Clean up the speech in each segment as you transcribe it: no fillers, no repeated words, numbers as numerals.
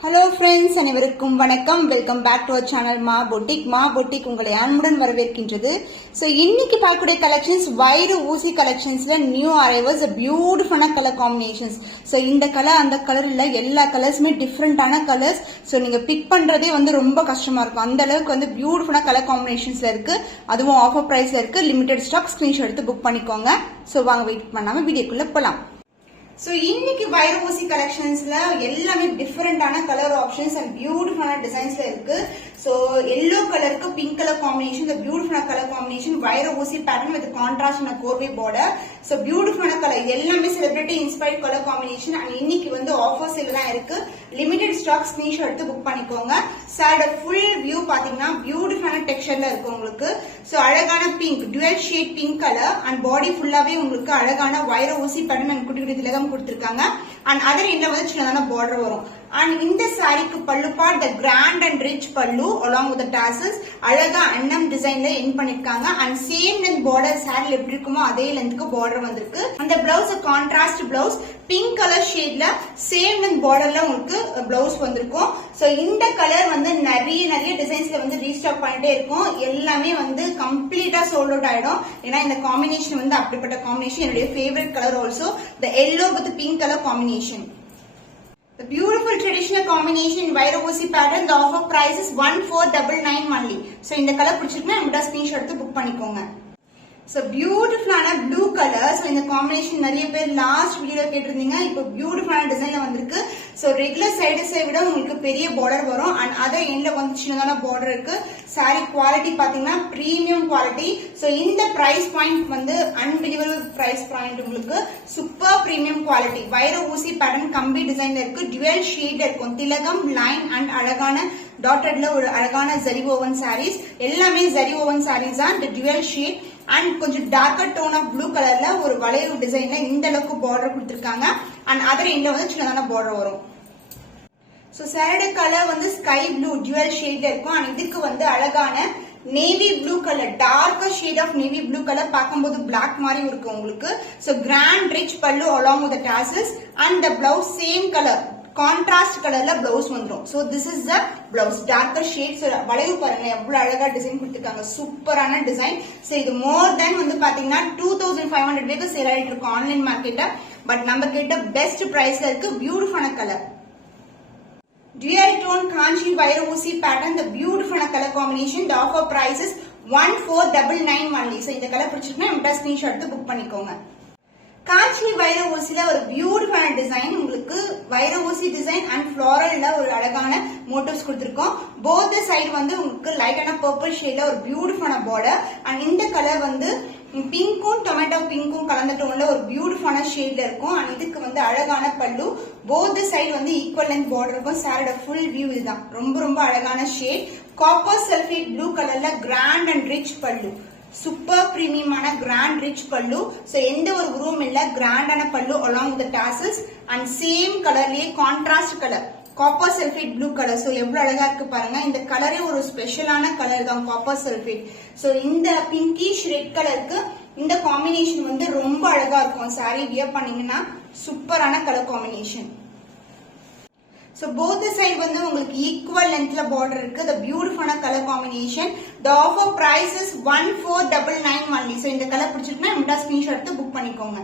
Hello friends, அனைவருக்கும் வணக்கம். Welcome back to our channel Maa boutique உங்களை அன்புடன் வரவேற்கின்றது. ஸோ இன்னைக்கு பார்க்கக்கூடிய கலெக்ஷன்ஸ் வைர ஊசி கலெக்ஷன்ஸ்ல நியூ அரைவல்ஸ், பியூட்டிஃபுல்லான கலர் காம்பினேஷன்ஸ். ஸோ இந்த கலர் அந்த கலர் இல்ல, எல்லா கலர்ஸுமே டிஃப்ரெண்டான கலர்ஸ். ஸோ நீங்க பிக் பண்றதே ரொம்ப கஷ்டமா இருக்கும். அந்த அளவுக்கு பியூட்டிஃபுல்லான கலர் காம்பினேஷன்ஸ்ல இருக்கு. அதுவும் ஆஃபர் பிரைஸ்ல இருக்கு. லிமிடெட் ஸ்டாக், ஸ்கிரீன்ஷாட் எடுத்து புக் பண்ணிக்கோங்க. ஸோ வாங்க வெயிட் பண்ணாம வீடியோக்குள்ள போலாம். ஸோ இன்னைக்கு வைர ஊசி கலெக்ஷன்ஸ்ல எல்லாமே டிஃபரெண்டான கலர் ஆப்ஷன்ஸ் அண்ட் பியூட்டிஃபுல்லான டிசைன்ஸ்ல இருக்கு. ஸோ எல்லோ கலருக்கு பிங்க் கலர் காம்பினேஷன், பியூட்டிஃபுல்லான கலர் காம்பினேஷன், வைர ஊசி பேட்டர்ன் வித் கான்ட்ராஸ்ட் கோர்வே பார்டர். ஸோ பியூட்டிஃபுல்லான கலர் எல்லாமே celebrity inspired colour combination. And இன்னைக்கு ஆஃபர்ஸ் எல்லாம் இருக்கு. லிமிடெட் ஸ்டாக், ஸ்கிரீன்ஷாட் எடுத்து புக் பண்ணிக்கோங்க. சாரோட ஃபுல் வியூ பாத்தீங்கன்னா பியூட்டிஃபுல்லான டெக்ஸ்சர்ல இருக்கு உங்களுக்கு. ஸோ அழகான pink, dual shade pink colour and body ஃபுல்லாவே உங்களுக்கு அழகான வைர ஊசி பேட்டர்ன் அண்ட் குட்டி குட்டி திலகம் கொடுத்திருக்காங்க. அண்ட் அதர் எண்ட்ல சின்னதான பார்டர் வரும். அண்ட் இந்த சாரிக்கு pallu part the grand and rich pallu along with tassels அழகா அன்னம் டிசைன்ல எண்ட் பண்ணிருக்காங்க. அண்ட் சேம் லென்த் பார்டர் சாரில எப்படி இருக்குமோ அதே லென்த்துக்கு பார்டர் வந்திருக்கு. அந்த blouse contrast blouse pink colour ஷேட்ல சேம் லென்த் பார்டர்ல உங்களுக்கு பிளவுஸ் வந்திருக்கும். சோ இந்த கலர் நிறைய டிசைன்ஸ்ல ரீஸ்டாக் பண்ணிட்டே இருக்கும். எல்லாமே கம்ப்ளீட்டா சோல்ட் அவுட் ஆயிடும். ஏன்னா இந்த காம்பினேஷன் அப்படிப்பட்ட காம்பினேஷன். என்னுடைய favourite colour also the yellow with pink colour combination. The beautiful traditional combination வைர ஊசி pattern. The offer price is 1499 only. So இந்த கலர் பிடிச்சிருக்குன்னா நம்மகிட்ட ஸ்கிரீன்ஷாட் எடுத்து புக் பண்ணிக்கோங்க. So பியூட்டிஃபுல்லான ப்ளூ கலர். ஸோ இந்த காம்பினேஷன் நிறைய பேர் லாஸ்ட் வீடியோல கேட்டிருந்தீங்க. இப்போ பியூட்டிஃபுல்லான டிசைன்ல வந்திருக்கு. ஸோ ரெகுலர் சைடஸை விட உங்களுக்கு பெரிய பார்டர் வரும். அண்ட் அதர் எண்ட்ல சின்னதான பார்டர் இருக்கு. சாரி குவாலிட்டி பாத்தீங்கன்னா பிரீமியம் குவாலிட்டி. ஸோ இந்த price point unbelievable price point. உங்களுக்கு சூப்பர் பிரீமியம் குவாலிட்டி. வைர ஊசி பேட்டர்ன் கம்பி டிசைன்ல இருக்கு. டுவல் ஷேட் இருக்கும். திலகம் லைன் அண்ட் அழகான டாட்டட்ல ஒரு அழகான ஜரி ஓவன் சாரீஸ். எல்லாமே ஜரி ஓவன் சாரீஸ் தான். டுவல் ஷேட் அண்ட் கொஞ்சம் டார்க்கர் டோன் ஆஃப் ப்ளூ கலர்ல ஒரு வளைவு டிசைன்ல இந்த அளவுக்கு பார்டர் கொடுத்திருக்காங்க. அண்ட் அதர் எண்ட்ல சின்னதான பார்டர் வரும். சோ சாரியோட கலர் ஸ்கை ப்ளூ டுவல் ஷேட்ல இருக்கும். அண்ட் இதுக்கு அழகான navy blue colour, darker shade of navy blue colour. பார்க்கும்போது பிளாக் மாதிரி இருக்கு உங்களுக்கு. So grand rich pallu along with tassels and the blouse same colour contrast கலர்ல பிளவுஸ் வந்துடும். So this is the blouse darker shade. வளைவு பாருங்க எவ்வளவு அழகா டிசைன் கொடுத்திருக்காங்க. சூப்பரான டிசைன். சோ இது மோர் தென் பாத்தீங்கன்னா 2500 ரூபாய்க்கு சேல் ஆயிட்டு இருக்கும் ஆன்லைன் மார்க்கெட்ல. பட் நம்ம கிட்ட பெஸ்ட் பிரைஸ்ல இருக்கு. பியூட்டிஃபுல்லான கலர் dual tone kanchi வைர ஊசி pattern. the beautiful color combination. the offer price is 1499 only. so இந்த கலர் பிடிச்சிருக்குன்னா நம்மகிட்ட ஸ்கிரீன்ஷாட் எடுத்து புக் பண்ணிக்கோங்க. காஞ்சி வைர ஊசில ஒரு பியூட்டிஃபுல்லான டிசைன். உங்களுக்கு வைர ஊசி டிசைன் அண்ட் ஃப்ளோரல்ல ஒரு அழகான மோட்டிவ்ஸ் கொடுத்திருக்கோம். போத் சைடு உங்களுக்கு லைட்டான பர்பிள் ஷேட்ல ஒரு பியூட்டிஃபுல்லான பார்டர். அண்ட் இந்த கலர் பிங்க்கும் டொமேட்டோ பிங்க்கும் கலந்த டோன்ல ஒரு பியூட்டிஃபுல்லான ஷேட்ல இருக்கும். அண்ட் இதுக்கு அழகான pallu. Both side equal length border இருக்கும். சாரோட ஃபுல் வியூ இதுதான். ரொம்ப அழகான ஷேட். காப்பர் சல்ஃபேட் ப்ளூ கலர்ல grand and rich pallu. Super பிரீமியமான கிராண்ட் ரிச் பல்லு. சோ எந்த ஒரு உருவம் இல்ல, கிராண்டான pallu along with tassels and same கலர்லயே contrast colour copper sulphate blue colour. So எவ்வளவு அழகா இருக்கு பாருங்க. இந்த கலரே ஒரு ஸ்பெஷலான கலர் தான், காப்பர் சல்ஃபேட். சோ இந்த பிங்கிஷ் ரெட் கலருக்கு இந்த காம்பினேஷன் ரொம்ப அழகா இருக்கும். சாரி வியர் பண்ணீங்கன்னா சூப்பரான colour combination. So both the side உங்களுக்கு equal lengthல border இருக்கு. the beautiful color combination. the offer price is 1499 only. so இந்த கலர் பிடிச்சிருக்குன்னா நம்மகிட்ட ஸ்கிரீன்ஷாட் எடுத்து புக் பண்ணிக்கோங்க.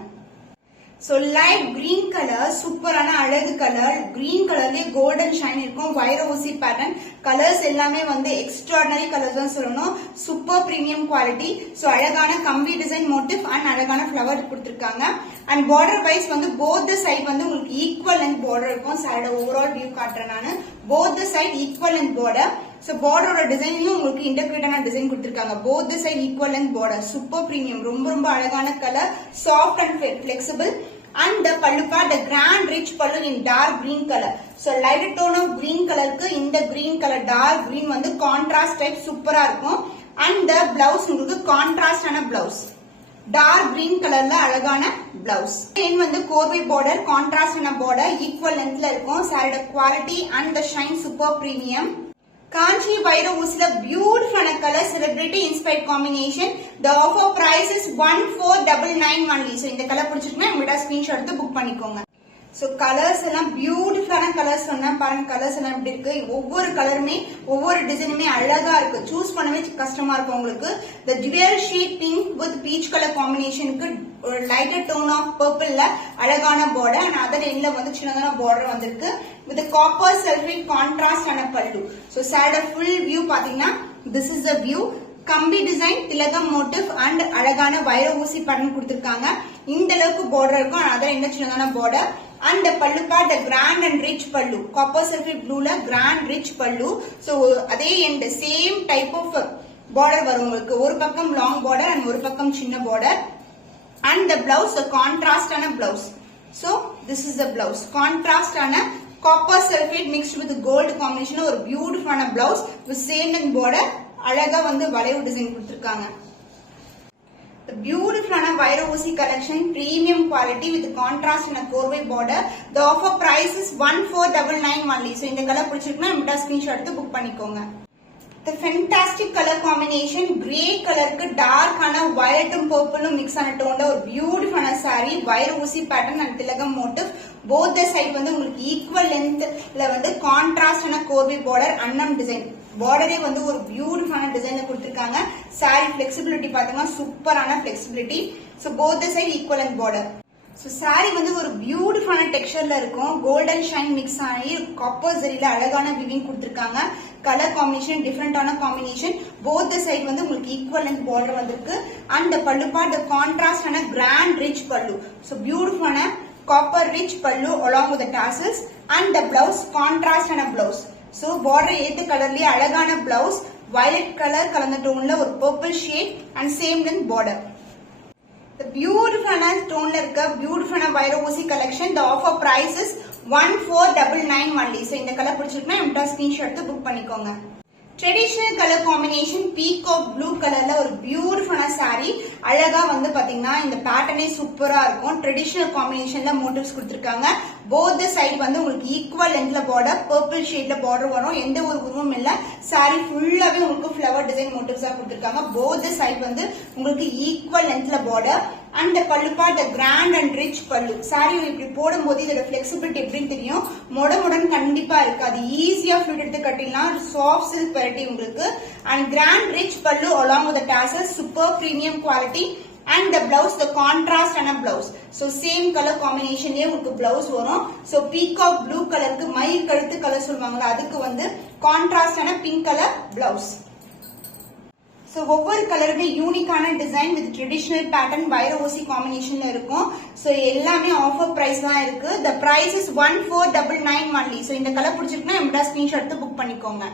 So light green color, சூப்பரான அழகு கலர். green கலர்லயே கோல்டன் ஷைன் இருக்கும். வைர ஊசி பேட்டர்ன். கலர்ஸ் எல்லாமே எக்ஸ்ட்ராடினரி கலர்ஸ் தான் சொல்லணும். Super premium quality. சோ அழகான கம்பி டிசைன் மோட்டிவ் அண்ட் அழகான ஃபிளவர் கொடுத்திருக்காங்க. அண்ட் border wise both the side உங்களுக்கு ஈக்குவல் லென்த் பார்டர் இருக்கும். சாரோட ஓவரால் வியூ காட்டுறேன் நானு. Both the side equal length border. So பார்டரோட டிசைன்லயும் உங்களுக்கு இன்டர்கிரேட்டான டிசைன் கொடுத்திருக்காங்க. Both the side equal length border. Super premium. ரொம்ப அழகான colour. Soft and flexible. And the pallu part, the grand rich pallu in dark green color. So lighter tone of green color ku இந்த green color dark green contrast type சூப்பரா இருக்கும். And the blouse உங்களுக்கு contrast ஆன blouse. dark green colorல அழகான blouse. then கோர்வை border, contrast ஆன border, equal lengthல இருக்கும். சாரியோட quality and the shine super premium. Kanchi வைர ஊசில பியூட்டிஃபுல்லான colour celebrity inspired combination. the offer price is 1499 only. so இந்த கலர் பிடிச்சிருக்குன்னா நம்மகிட்ட ஸ்கிரீன்ஷாட் எடுத்து புக் பண்ணிக்கோங்க. ஸோ கலர்ஸ் எல்லாம் பியூட்டிஃபுல்லான கலர்ஸ் சொன்னா பாருங்க, கலர்ஸ் எல்லாம் எப்படி இருக்கு. ஒவ்வொரு கலருமே ஒவ்வொரு டிசைனுமே அழகா இருக்கு. சூஸ் பண்ணவே கஷ்டமா இருக்கும் உங்களுக்கு. The dual shade pink with peach colour காம்பினேஷனுக்கு ஒரு லைட்டர் டோன் ஆஃப் பர்பிள்ல அழகான பார்டர் அண்ட் அதர் எண்ட்ல வந்து சின்னதான பார்டர் வந்திருக்கு. வித் காப்பர் சல்ஃபேட் கான்ட்ராஸ்ட் ஆன பல்லு. ஸோ சாரோட ஃபுல் வியூ பாத்தீங்கன்னா திஸ் இஸ் த வியூ. கம்பி டிசைன், திலகம் மோட்டிவ் அண்ட் அழகான வைர ஊசி பேட்டர்ன் கொடுத்திருக்காங்க. இந்த அளவுக்கு பார்டர் இருக்கும். அதர் என்ன சின்னதான border and pallu part grand and rich pallu. Copper sulphate ப்ளூல கிராண்ட் ரிச் பல்லு. சோ அதே end same type of border வரும் உங்களுக்கு. ஒரு பக்கம் லாங் பார்டர் அண்ட் ஒரு பக்கம் சின்ன border. And the blouse contrast ஆன blouse. So this is the blouse. Contrast ஆன copper sulphate mixed with gold combination ஒரு பியூட்டிஃபுல்லான blouse with same and border. அழகா வந்து வளைவு டிசைன் கொடுத்திருக்காங்க. பியூட்டிஃபுல்லான வைர ஊசி collection, premium quality with contrast and கோர்வை border. The offer price is 1499 only. So இந்த கலர் பிடிச்சிருக்குன்னா இமிட்டா ஸ்கிரீன்ஷாட் எடுத்து புக் பண்ணிக்கோங்க. The fantastic color combination, grey கலருக்கு டார்க் ஆன வயலட்டும் பர்பிளும் மிக்ஸ் ஆன டோன்ல ஒரு பியூட்டிஃபுல்லான சாரி. வைர ஊசி பேட்டர்ன் அண்ட் திலகம் மோட்டிவ். போத் த சைட் வந்து உங்களுக்கு ஈக்குவல் லென்த்ல வந்து கான்ட்ராஸ்ட் ஆன கோர்வை பார்டர், அன்னம் டிசைன். பார்டரே வந்து ஒரு பியூட்டிஃபுல்லான டிசைன்ல கொடுத்திருக்காங்க. சாரி பிளெக்சிபிலிட்டி பாத்தீங்கன்னா சூப்பரான flexibility. So both the side equal and border. So sari வந்து ஒரு பியூட்டிஃபுல்லான டெக்ஸ்சர்ல இருக்கும். கோல்டன் ஷைன் மிக்ஸ் ஆகி காப்பர் ஜரியில அழகான விவிங் கொடுத்திருக்காங்க. கலர் காம்பினேஷன் டிஃபரெண்டான காம்பினேஷன். போத் த சைட் வந்து உங்களுக்கு ஈக்குவல் அண்ட் பார்டர் வந்திருக்கு. அண்ட் பல்லு பார்ட் கான்ட்ராஸ்ட் ஆன கிராண்ட் ரிச் பல்லு. சோ பியூட்டிஃபுல்லான copper rich pallu along with the tassels and the blouse contrast ஆன blouse. சோ பார்டர் ஏத்த கலர்லயே அழகான பிளவுஸ், வயலட் கலர் கலந்த டோன்ல ஒரு purple shade and same length border. பியூட்டிஃபுல்லான டோன்ல இருக்க பியூட்டிஃபுல்லான வைர ஊசி collection. The offer price is 1499 only. So இந்த கலர் பிடிச்சிருக்குன்னா இமிட்டா ஸ்கிரீன்ஷாட் எடுத்து புக் பண்ணிக்கோங்க. Traditional colour combination peacock blue கலர்ல ஒரு பியூட்டிஃபுல்லான சாரி. அழகா வந்து பாத்தீங்கன்னா இந்த பேட்டர்னே சூப்பரா இருக்கும். ட்ரெடிஷனல் காம்பினேஷன்ல மோட்டிவ்ஸ் கொடுத்திருக்காங்க. போத் த சைட் வந்து உங்களுக்கு ஈக்குவல் லென்த்ல பார்டர், பர்பிள் ஷேட்ல பார்டர் வரும். எந்த ஒரு உருவம் இல்ல. சாரி ஃபுல்லாவே உங்களுக்கு ஃபிளவர் டிசைன் மோட்டிவ்ஸா கொடுத்திருக்காங்க. போத் த சைட் வந்து உங்களுக்கு equal லென்த்ல border and pallu part grand and rich பல்லு. சாரி இப்படி போடும் போது இதோட பிளெக்சிபிலிட்டி எப்படின்னு தெரியும். முடன் கண்டிப்பா இருக்காது. ஈஸியா ஃபிட் எடுத்து கட்டிடலாம். சாஃப்ட் சில்க் வெரைட்டி உங்களுக்கு. And grand rich pallu along with the tassels, super premium quality. And the blouse, the contrast and a blouse. So same color combination லே உங்களுக்கு blouse வரும். So peacock blue கலருக்கு மயில் கழுத்து கலர் சொல்வாங்கல, அதுக்கு வந்து contrast ஆன pink color blouse. So ஒவ்வொரு கலருமே யூனிக்கான டிசைன் வித் ட்ரெடிஷனல் பேட்டர்ன் வைர ஊசி காம்பினேஷன்ல இருக்கும். So எல்லாமே ஆஃபர் பிரைஸ் தான் இருக்கு. The price is 1499 only. So இந்த கலர் பிடிச்சிருக்குன்னா இமிட்டா ஸ்கிரீன்ஷாட் எடுத்து புக் பண்ணிக்கோங்க.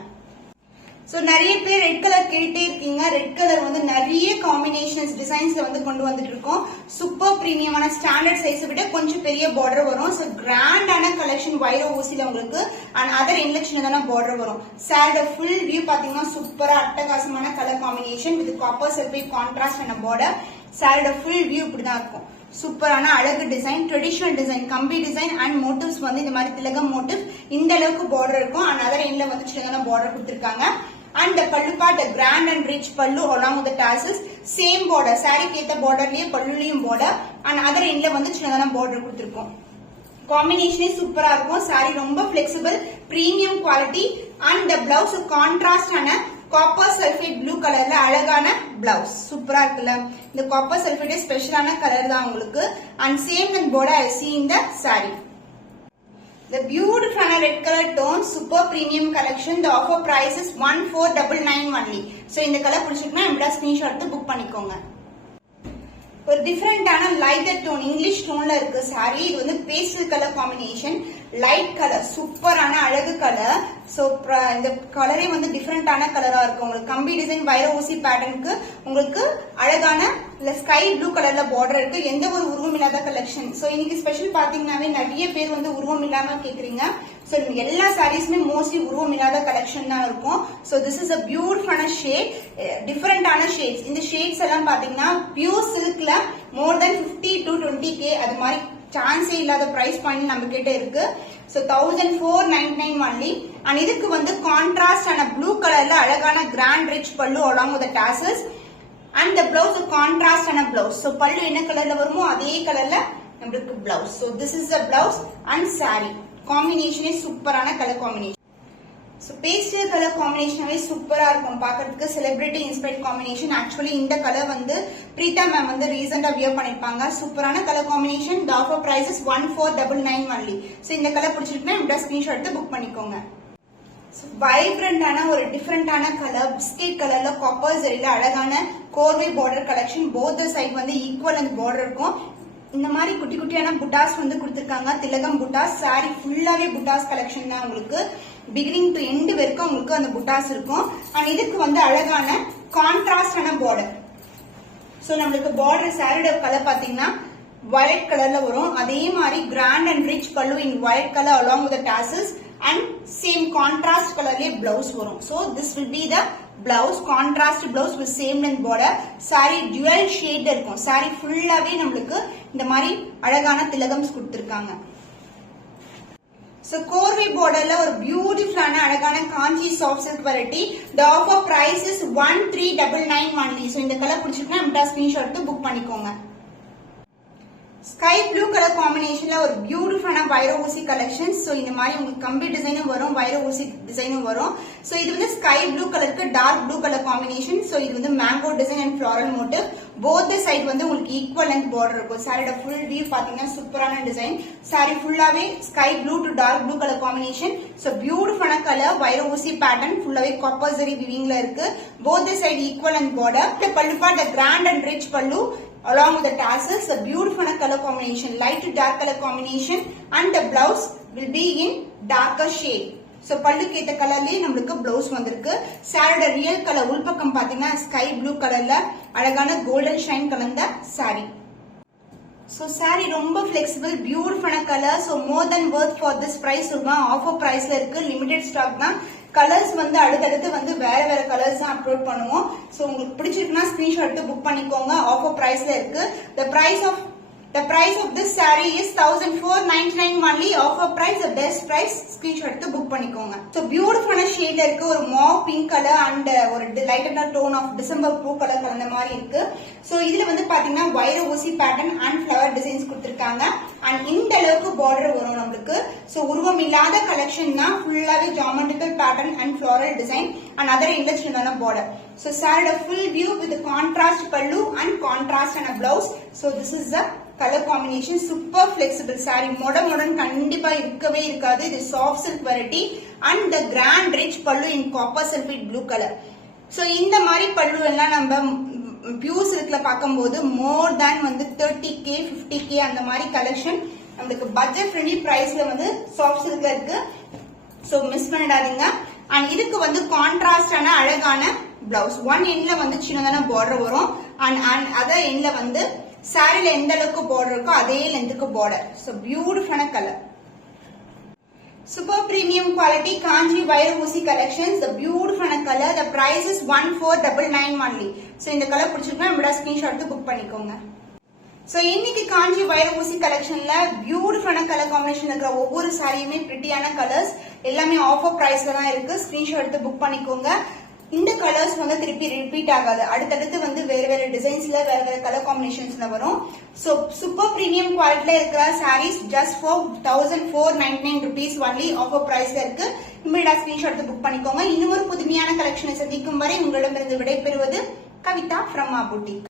சோ நிறைய பேர் ரெட் கலர் கேட்டே இருக்கீங்க. ரெட் கலர் வந்து நிறைய காம்பினேஷன்ஸ் டிசைன்ஸ்ல வந்து கொண்டு வந்துட்டு இருக்கோம். சூப்பர் பிரீமியமான ஸ்டாண்டர்ட் சைஸ் விட கொஞ்சம் பெரிய பார்டர் வரும். சோ கிராண்டான கலெக்ஷன் வைர ஊசில உங்களுக்கு அண்ட் அதர் இன்லெக்ஷன் பார்டர் வரும். சாரியோட ஃபுல் வியூ பாத்தீங்கன்னா சூப்பரா அட்டகாசமான colour combination with copper sulphate contrast ஆன பார்டர். சாரியோட ஃபுல் வியூ இப்படிதான் இருக்கும். சூப்பரான அழகு டிசைன், ட்ரெடிஷனல் டிசைன், கம்பி டிசைன் அண்ட் மோட்டிவ்ஸ் வந்து இந்த மாதிரி திலகம் மோட்டிவ் இந்த அளவுக்கு பார்டர் இருக்கும். அண்ட் அதர் எண்ட்ல வந்து சின்னதான பார்டர் கொடுத்திருக்காங்க. And the pallu part, the grand and rich pallu along with the tassels, same border. Saree கேத்த borderலயே பல்லுலயும் border and other endல வந்து சின்னதான border கொடுத்திருக்கோம். காம்பினேஷனே சூப்பரா இருக்கும். saree ரொம்ப flexible, premium quality and the blouse contrast ஆன copper sulphate blue கலர்ல அழகான blouse சூப்பரா இருக்குல்ல. இந்த காப்பர் சல்ஃபேட் ஸ்பெஷலான கலர் தான் உங்களுக்கு. and same and border I see in the saree. The beautiful red color tone, super premium collection. The offer price is 1499 only. So இந்த கலர் பிடிச்சிருக்குன்னா இமிட்டா ஸ்கிரீன்ஷாட் எடுத்து புக் பண்ணிக்கோங்க. ஒரு டிஃபரெண்டான லைட்டர் டோன் இங்கிலீஷ் டோன்ல இருக்கு சாரி. இது வந்து pastel colour combination, light colour, சூப்பரான அழகு கலர். சோ இந்த கலரே வந்து டிஃபரெண்டான கலரா இருக்கும். உங்களுக்கு கம்பி டிசைன் வைர ஊசி பேட்டர்னுக்கு உங்களுக்கு அழகான ஸ்கை ப்ளூ கலர்ல பார்டர் இருக்கு. எந்த ஒரு உருவம் இல்லாத கலெக்ஷன். சோ இன்னைக்கு ஸ்பெஷல் பாத்தீங்கன்னாவே நிறைய பேர் வந்து உருவம் இல்லாம கேக்குறீங்க. சோ எல்லா சாரீஸ்மே மோஸ்ட்லி உருவம் இல்லாத கலெக்ஷன் தான் இருக்கும். So this is a beautiful shade, டிஃபரெண்டான ஷேட்ஸ். இந்த ஷேட்ஸ் எல்லாம் பாத்தீங்கன்னா pure சில்க்ல more then 50 to 20K அது மாதிரி சான்ஸே இல்லாத பிரைஸ் பாயிண்ட் நம்ம கிட்ட இருக்கு. So 1499 only. அண்ட் இதுக்கு வந்து கான்ட்ராஸ்ட் ஆன ப்ளூ கலர்ல அழகான grand rich pallu along with the tassels and the blouse contrast ஆன blouse. சோ பல்லு என்ன கலர்ல வருமோ அதே கலர்ல நம்மளுக்கு blouse. So this is the blouse and saree. காம்பினேஷனே சூப்பரான colour combination. So pastel colour காம்பினேஷனாவே சூப்பரா இருக்கும் பார்க்கறதுக்கு. Celebrity inspired combination. ஆக்சுவலி இந்த கலர் வந்து பிரீதா மேம் வந்து ரீசெண்டா வியர் பண்ணிருப்பாங்க. சூப்பரான colour combination. The offer price is 1499 only. So இந்த கலர் பிடிச்சிருக்குன்னா இப்படி ஸ்கிரீன்ஷாட் எடுத்து புக் பண்ணிக்கோங்க. வைப்ரண்டான ஒரு டிஃபரெண்டான கலர் பிஸ்கெட் கலர்ல காப்பர் ஜரியில அழகான கோர்வை பார்டர் கலெக்ஷன். போத் சைட் வந்து ஈக்குவல் அந்த பார்டர் இருக்கும். இந்த மாதிரி குட்டி குட்டியான புட்டாஸ் வந்து கொடுத்திருக்காங்க. திலகம் புட்டாஸ். சாரி ஃபுல்லாவே புட்டாஸ் கலெக்ஷன் தான் உங்களுக்கு. பிகினிங் டு எண்ட் வரைக்கும் உங்களுக்கு அந்த புட்டாஸ் இருக்கும். அண்ட் இதுக்கு வந்து அழகான கான்ட்ராஸ்டான பார்டர். சோ நம்மளுக்கு பார்டர் சாரியோட கலர் பாத்தீங்கன்னா வயலட் கலர்ல வரும். அதே மாதிரி grand and rich pallu in violet colour along with the tassels and same contrast கலர்லயே பிளவுஸ் வரும். So this will be the blouse, contrast blouse with same length border. saree dual shade இருக்கும். saree ஃபுல்லாவே நம்மளுக்கு இந்த மாதிரி அழகான திலகம்ஸ் கொடுத்திருக்காங்க. So கோர்வை borderல ஒரு பியூட்டிஃபுல்லான அழகான Kanchi soft silk variety. The offer price is 1399 only. So இந்த கலர் பிடிச்சிருக்குன்னா நம்மள ஸ்கிரீன்ஷாட் எடுத்து புக் பண்ணிக்கோங்க. ஸ்கை ப்ளூ கலர் காம்பினேஷன்ல ஒரு பியூட்டிஃபுல்லான வைர ஊசி கலெக்ஷன். சோ இந்த மாதிரி உங்களுக்கு கம்பி டிசைனும் வரும், வைர ஊசி டிசைனும் வரும். சோ இது வந்து ஸ்கை ப்ளூ கலருக்கு dark blue colour combination. So இது வந்து mango design and floral motif. Both side வந்து உங்களுக்கு ஈக்குவல் லென்த் பார்டர் இருக்கும். சாரியோட ஃபுல் வியூ பாத்தீங்கன்னா சூப்பரான டிசைன். சாரி ஃபுல்லாவே sky blue to dark blue colour combination. So பியூட்டிஃபுல்லான கலர் வைர ஊசி பேட்டர்ன் ஃபுல்லாவே காப்பர் ஜரி விவிங்ல இருக்கு. Both side equal length border. The pallu part the grand and rich pallu along with the tassels. A beautiful color combination, light to dark color combination, and the blouse will be in darker shade. So பல்லுக்கு ஏத்த கலர்லயே நம்மளுக்கு blouse வந்திருக்கு. சாரியோட real colour உள்பக்கம் பாத்தீங்கன்னா sky blue கலர்ல அழகான golden shine கலந்த சாரி. So saree ரொம்ப flexible, beautiful colour. So more than worth for this price சொல்லுவாங்க. ஆஃபர் பிரைஸ்ல இருக்கு. லிமிடெட் ஸ்டாக் தான். கலர்ஸ் வந்து அடுத்தடுத்து வந்து வேற வேற கலர்ஸ் தான் அப்லோட் பண்ணுவோம். சோ உங்களுக்கு பிடிச்சிருக்குன்னா ஸ்கிரீன்ஷாட் எடுத்து புக் பண்ணிக்கோங்க. ஆஃபர் பிரைஸ்ல இருக்கு. The price of this saree is 1499 only. Offer price, the best price. Screenshot எடுத்து புக் பண்ணிக்கோங்க. So beautiful ஷேட்ல இருக்கு. ஒரு mauve pink color and ஒரு lighter tone of December blue color கலந்த மாதிரி இருக்கு. So இதுல வந்து பாத்தீங்கன்னா வைர ஊசி பேட்டர்ன் and flower designs கொடுத்திருக்காங்க. and இந்த அளவுக்கு border வரும் நமக்கு. So உருவம் இல்லாத கலெக்ஷன் தான். ஃபுல்லாவே geometrical pattern and floral design and other industrial border. So saree full view with the contrast pallu and contrast and a blouse. So this is the color combination. Super flexible saree. Modern கண்டிப்பா இருக்கவே இருக்காது. இது soft silk variety and the grand rich pallu in copper sulphate blue color. So இந்த மாதிரி பல்லு எல்லாம் நம்ம pure சில்க்ல பார்க்கும்போது more than வந்து 30k 50k அந்த மாதிரி கலெக்ஷன் நமக்கு பட்ஜெட் ஃப்ரெண்ட்லி பிரைஸ்ல வந்து சாஃப்ட் சில்க்ல இருக்கு. சோ மிஸ் பண்ணிடாதீங்க. அண்ட் இதுக்கு வந்து கான்ட்ராஸ்டான அழகான பிளவுஸ். ஒன் எண்ட்ல வந்து சின்னதான பார்டர் வரும் அண்ட் அதர் எண்ட்ல வந்து சாரில எந்த அளவுக்கு பார்டர் இருக்கோ அதே லென்த்துக்கு பார்டர். சோ பியூட்டிஃபுல்லான colour. Super premium quality Kanji wire ஊசி collections. The beautiful color. The price is 1499 only. So இந்த கலர் பிடிச்சிருக்கா நம்மளோட ஸ்கிரீன்ஷாட் எடுத்து புக் பண்ணிக்கோங்க. சோ இன்னைக்கு காஞ்சி வயர் ஊசி கலெக்ஷன்ல பியூட்டிஃபுல்லான கலர் காம்பினேஷன் இருக்கிற ஒவ்வொரு சாரியுமே பிரிட்டியான கலர்ஸ் எல்லாமே ஆஃபர் பிரைஸ்ல தான் இருக்கு. ஸ்கிரீன்ஷாட் எடுத்து புக் பண்ணிக்கோங்க. இந்த கலர்ஸ் வந்து திருப்பி ரிப்பீட் ஆகாது. அடுத்தடுத்து வந்து வேற வேற டிசைன்ஸ்ல வேற வேற கலர் காம்பினேஷன்ஸ்ல வரும். சோ சூப்பர் பிரீமியம் குவாலிட்டில இருக்கிற saris just for 1499 rupees only offer பிரைஸ்ல இருக்கு. இமிடியா ஸ்கிரீன்ஷாட் எடுத்து புக் பண்ணிக்கோங்க. இன்னும் ஒரு புதுமையான கலெக்ஷனை சந்திக்கும் வரை உங்களிடமிருந்து விடைபெறுவது கவிதா from Ma Boutique.